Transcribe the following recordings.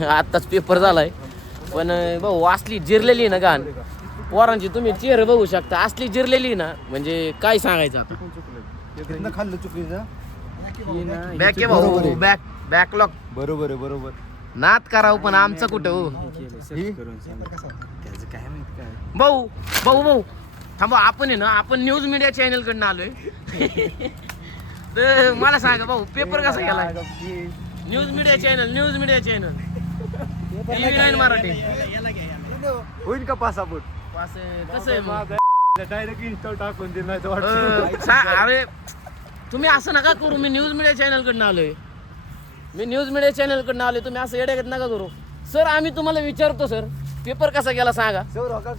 आत्ताच पेपर झालाय. पण भाऊ असली जिरलेली आहे ना गाण पोरांची, तुम्ही चेहरे बघू शकता. असली जिरलेली ना म्हणजे काय सांगायचं आता. खाल्लं चुकलीचं बॅक भाऊ, बॅकलॉग बरोबर आहे बरोबर. नात करावं पण आमचं कुठं हो. भाऊ भाऊ भाऊ थांबा, आपण आहे ना आपण न्यूज मीडिया चॅनल कडनं आलोय. तर मला सांगा भाऊ पेपर कसा गेलाय. News media channel TV9 Marathi होईल का पास आपण कसं आहे मग. डायरेक्ट इन्स्टॉल टाकून दिलं नाही तर अरे तुम्ही असं नका करू. मी न्यूज मीडिया चॅनल कडनं आलोय. तुम्ही असं येड्यागत नका करू सर. आम्ही तुम्हाला विचारतो सर पेपर कसा गेला सांगा.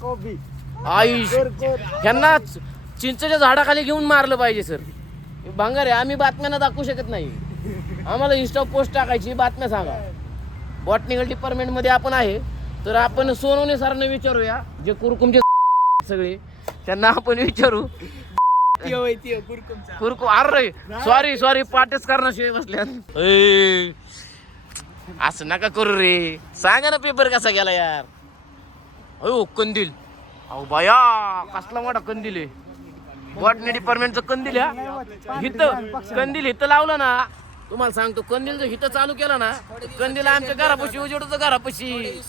कॉपी आयुष ह्यांना चिंचेच्या झाडाखाली घेऊन मारलं पाहिजे सर. भांगार आहे, आम्ही बातम्यांना दाखवू शकत नाही. आम्हाला इंस्टा पोस्ट टाकायची, बातम्या सांगा. बॉटनिकल डिपार्टमेंट मध्ये आपण आहे तर आपण सोनवणे सरांना विचारूया, जे कुरकुमचे सगळे त्यांना आपण विचारू. कुरकुम अरे सॉरी पाठच करण्याशिवाय बसल्या. असं नका करू रे. सांगा ना पेपर कसा गेला यार. अयो कंदील, अहो बाया कसला मोठा कंदील आहे. बॉटनी डिपार्टमेंटचं कंदील आहे. कंदील इथं लावलं ना, तुम्हाला सांगतो कंदील जर इथं चालू केला ना, कंदील आमच्या घरापाशी उजेडतो. घरापाशी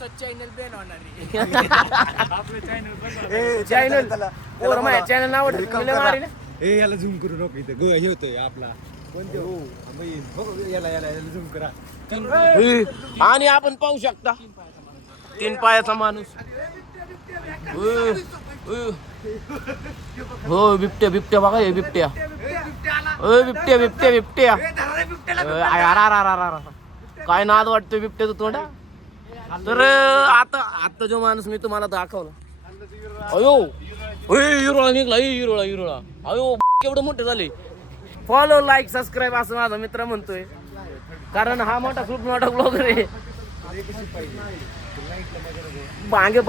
चॅनल नाव याला झूम करू नको. इथं हे होतोय आपला कोणते याला झूम करा. आणि आपण पाहू शकता 3 पायाचा माणूस. हो बिबट्या बघा हे बिबट्या. बिबट्या काय नाद वाटतोय बिबट्याचं तोंडा. तर आता जो माणूस मी तुम्हाला दाखवला, अयो हिरोळा निघला. हिरोळा अयो केवढं मोठे झाले. फॉलो लाईक सबस्क्राईब असं माझा मित्र म्हणतोय, कारण हा खूप मोठा ब्लॉगर आहे. बांगे